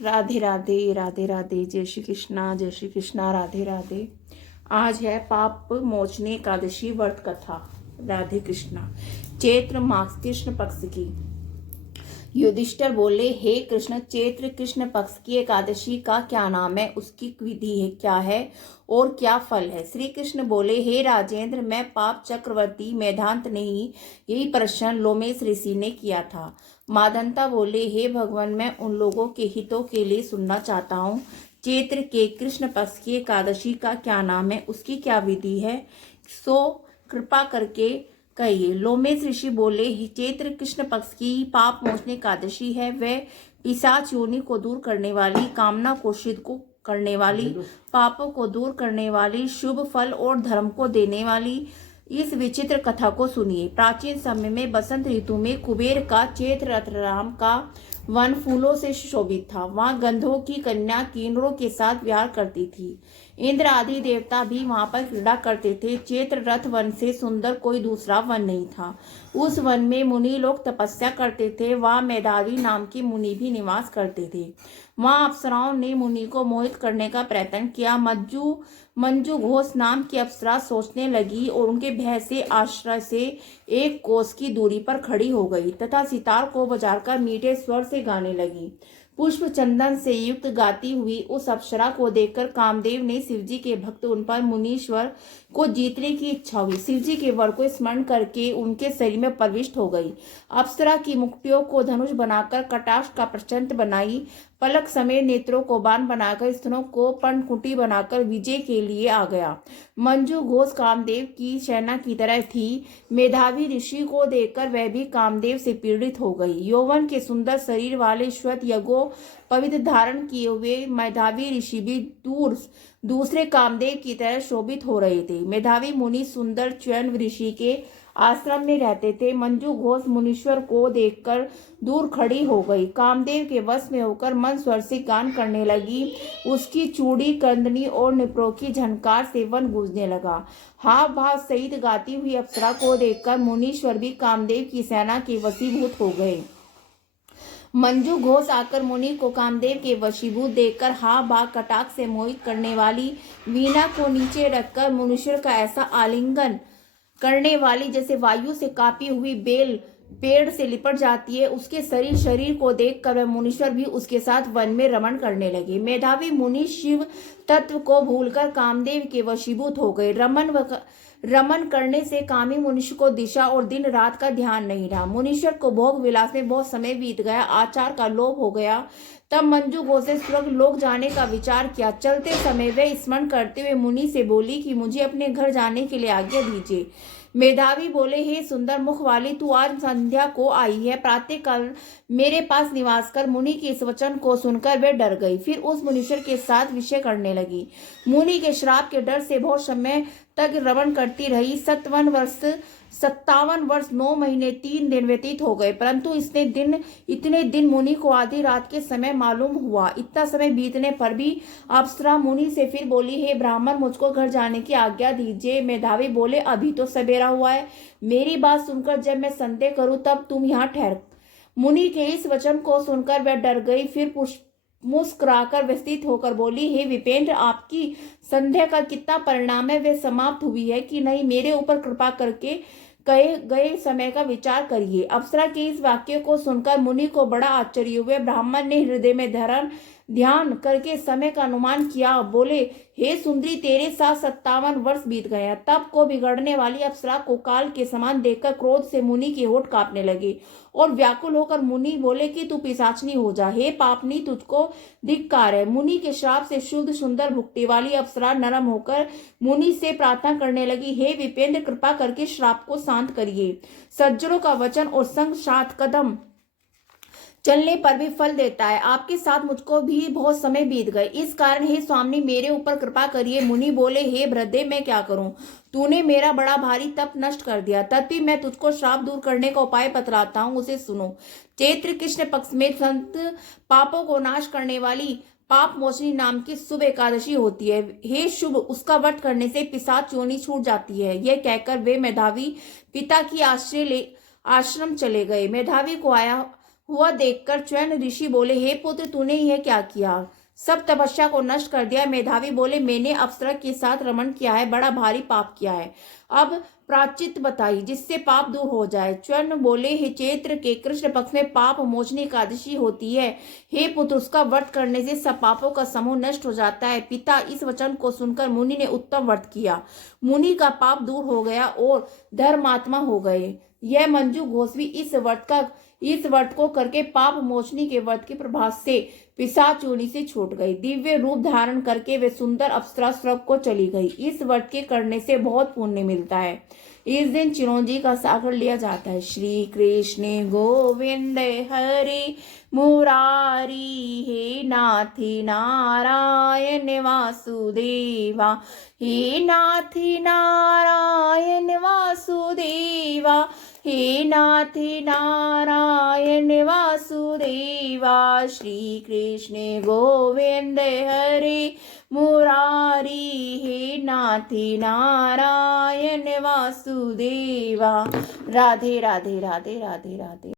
राधे राधे राधे राधे, जय श्री कृष्णा, राधे राधे। आज है पाप मोचनी एकादशी व्रत कथा। राधे कृष्णा। चैत्र मास कृष्ण पक्ष की। युधिष्ठिर बोले, हे कृष्ण, चैत्र कृष्ण पक्ष की एकादशी का क्या नाम है, उसकी विधि है क्या है और क्या फल है? श्री कृष्ण बोले, हे राजेंद्र, मैं पाप चक्रवर्ती मेधांत ने ही यही प्रश्न लोमेश ऋषि ने किया था। मादंता बोले, हे भगवान, मैं उन लोगों के हितों के लिए सुनना चाहता हूँ। चैत्र के कृष्ण पक्ष की एकादशी का क्या नाम है, उसकी क्या विधि है, सो कृपा करके कहिए। लोमेश ऋषि बोले, चैत्र कृष्ण पक्ष की पाप मोचनी एकादशी है। वह पिशाच योनि को दूर करने वाली, कामना को सिद्ध को करने वाली, पापों को दूर करने वाली, शुभ फल और धर्म को देने वाली। इस विचित्र कथा को सुनिए। प्राचीन समय में बसंत ऋतु में कुबेर का चैत्र रथराम का वन फूलों से शोभित था। वहां गंधर्वों की कन्या किन्नरों के साथ विहार करती थी। इंद्र आदि देवता भी वहां पर क्रीड़ा करते थे। चैत्र रथ वन से सुंदर कोई दूसरा वन नहीं था। उस वन में मुनि लोग तपस्या करते थे। वहां मेधावी नाम के मुनि भी निवास करते थे। वहां अप्सराओं ने मुनि को मोहित करने का प्रयत्न किया। मंजू घोष नाम की अप्सरा सोचने लगी और उनके भय से आश्रय से एक कोस की दूरी पर खड़ी हो गई तथा सितार को बजाकर मीठे स्वर से गाने लगी। पुष्प चंदन से युक्त गाती हुई उस अप्सरा को देखकर कामदेव ने शिवजी के भक्त उन पर मुनीश्वर को जीतने की इच्छा हुई। शिवजी के वर को स्मरण करके उनके शरीर में प्रविष्ट हो गई। अप्सरा की मुक्तियों को धनुष बनाकर कटाक्ष का प्रचंड बनाई। पलक समेत नेत्रों को बाण बनाकर, स्तनों को पर्णकुटी बनाकर विजय के लिए आ गया। मंजू घोष कामदेव की सेना की तरह थी। मेधावी ऋषि को देखकर वह भी कामदेव से पीड़ित हो गई। यौवन के सुंदर शरीर वाले श्वेत यज्ञों पवित्र धारण किए हुए मेधावी ऋषि भी दूसरे कामदेव की तरह शोभित हो रहे थे। मेधावी मुनि सुंदर च्यवन ऋषि के आश्रम में रहते थे। मंजू घोष मुनीश्वर को देखकर दूर खड़ी हो गई। कामदेव के वश में होकर मन स्वर से गान करने लगी। उसकी चूड़ी, कंदनी और निप्रो की झनकार से वन गूंजने लगा। हाव भाव सहित गाती हुई अप्सरा को देखकर मुनीश्वर भी कामदेव की सेना के वशीभूत हो गए। मंजू घोष आकर मुनि को कामदेव के वशीभूत देखकर हाव भाव कटाक्ष से मोहित करने वाली, वीणा को नीचे रखकर मुनीश्वर का ऐसा आलिंगन करने वाली जैसे वायु से कापी हुई बेल पेड़ से लिपट जाती है, उसके शरीर को देखकर वह मुनीश्वर भी उसके साथ वन में रमण करने लगे। मेधावी मुनि शिव तत्व को भूलकर कामदेव के वशीभूत हो गए। रमन करने से कामी मनुष्य को दिशा और दिन रात का ध्यान नहीं रहा। मुनीश्वर को भोग विलास में बहुत समय बीत गया। आचार का लोभ हो गया। तब मंजू घोष ने स्वर्ग लोक जाने का विचार किया। चलते समय वे स्मरण करते हुए मुनि से बोली कि मुझे अपने घर जाने के लिए आज्ञा दीजिए। मेधावी बोले, हे सुंदर मुख वाली, तू आज संध्या को आई है। प्रातः काल मेरे पास निवास कर। मुनि के इस वचन को सुनकर वे डर गई। फिर उस मुनीश्वर के साथ विषय करने लगी। मुनि के श्राप के डर से बहुत समय तक रमण करती रही। 57 वर्ष 9 महीने 3 दिन व्यतीत हो गए, परंतु इतने दिन मुनि को आधी रात के समय मालूम हुआ। इतना समय बीतने पर भी अप्सरा मुनि से फिर बोली, हे ब्राह्मण, मुझको घर जाने की आज्ञा दीजिए। मेधावी बोले, अभी तो सवेरा हुआ है। मेरी बात सुनकर जब मैं संदेह करूं तब तुम यहाँ ठहर। मुनि के इस वचन को सुनकर वह डर गई। फिर मुस्कुराकर व्यस्तित होकर बोली, हे विपेंद्र, आपकी संदेह का कितना परिणाम है, वह समाप्त हुई है कि नहीं? मेरे ऊपर कृपा करके कहे गए समय का विचार करिए। अप्सरा के इस वाक्य को सुनकर मुनि को बड़ा आश्चर्य हुआ। ब्राह्मण ने हृदय में ध्यान करके समय का अनुमान किया। बोले, हे सुंदरी, तेरे साथ 57 वर्ष बीत गए। तब को बिगड़ने वाली अप्सरा को काल के समान देखकर क्रोध से मुनि के होठ कांपने लगे और व्याकुल होकर मुनि बोले कि तू पिशाचनी हो जा। हे पापनी, तुझको धिक्कार है। मुनि के श्राप से शुद्ध सुंदर भुक्ति वाली अप्सरा नरम होकर मुनि से प्रार्थना करने लगी, हे विपेंद्र, कृपा करके श्राप को शांत करिए। सज्जनों का वचन और संग 7 कदम चलने पर भी फल देता है। आपके साथ मुझको भी बहुत समय बीत गए, इस कारण हे स्वामी, मेरे ऊपर कृपा करिए। मुनि बोले, हे वृद्धे, मैं क्या करूं? तूने मेरा बड़ा भारी तप नष्ट कर दिया। तथापि मैं तुझको श्राप दूर करने का उपाय बतलाता हूं, उसे सुनो। चैत्र कृष्ण पक्ष में संत पापों को नाश करने वाली पाप मोचनी नाम की शुभ एकादशी होती है। हे शुभ, उसका व्रत करने से पिशाच योनि छूट जाती है। यह कहकर वे मेधावी पिता की आश्रम चले गए। मेधावी को हुआ देखकर च्यवन ऋषि बोले, हे पुत्र, तूने यह क्या किया? सब तपस्या को नष्ट कर दिया। मेधावी बोले, मैंने अप्सरा के साथ रमण किया है, बड़ा भारी पाप किया है। अब प्रायश्चित बताइए जिससे पाप दूर हो जाए। च्यवन बोले, हे चैत्र के कृष्ण पक्ष में पाप मोचनी एकादशी होती है। हे पुत्र, उसका व्रत करने से सब पापों का समूह नष्ट हो जाता है। पिता, इस वचन को सुनकर मुनि ने उत्तम व्रत किया। मुनि का पाप दूर हो गया और धर्मात्मा हो गए। यह मंजू घोष भी इस व्रत को करके पाप मोचनी के व्रत के प्रभाव से पिशाच योनि से छूट गई। दिव्य रूप धारण करके वे सुंदर अप्सरा स्वर्ग को चली गई। इस व्रत के करने से बहुत पुण्य मिलता है। इस दिन चिरंजी का सागर लिया जाता है। श्री कृष्ण गोविंद हरि मुरारी, हे नाथी नारायण वासुदेवा, हे नाथी नारायण वासुदेवा, हे नाथी नारायण वासुदेवा। श्री कृष्ण गोविंद हरि मुरारी, हे नाथी नारायण वासुदेवा। राधे राधे राधे राधे राधे।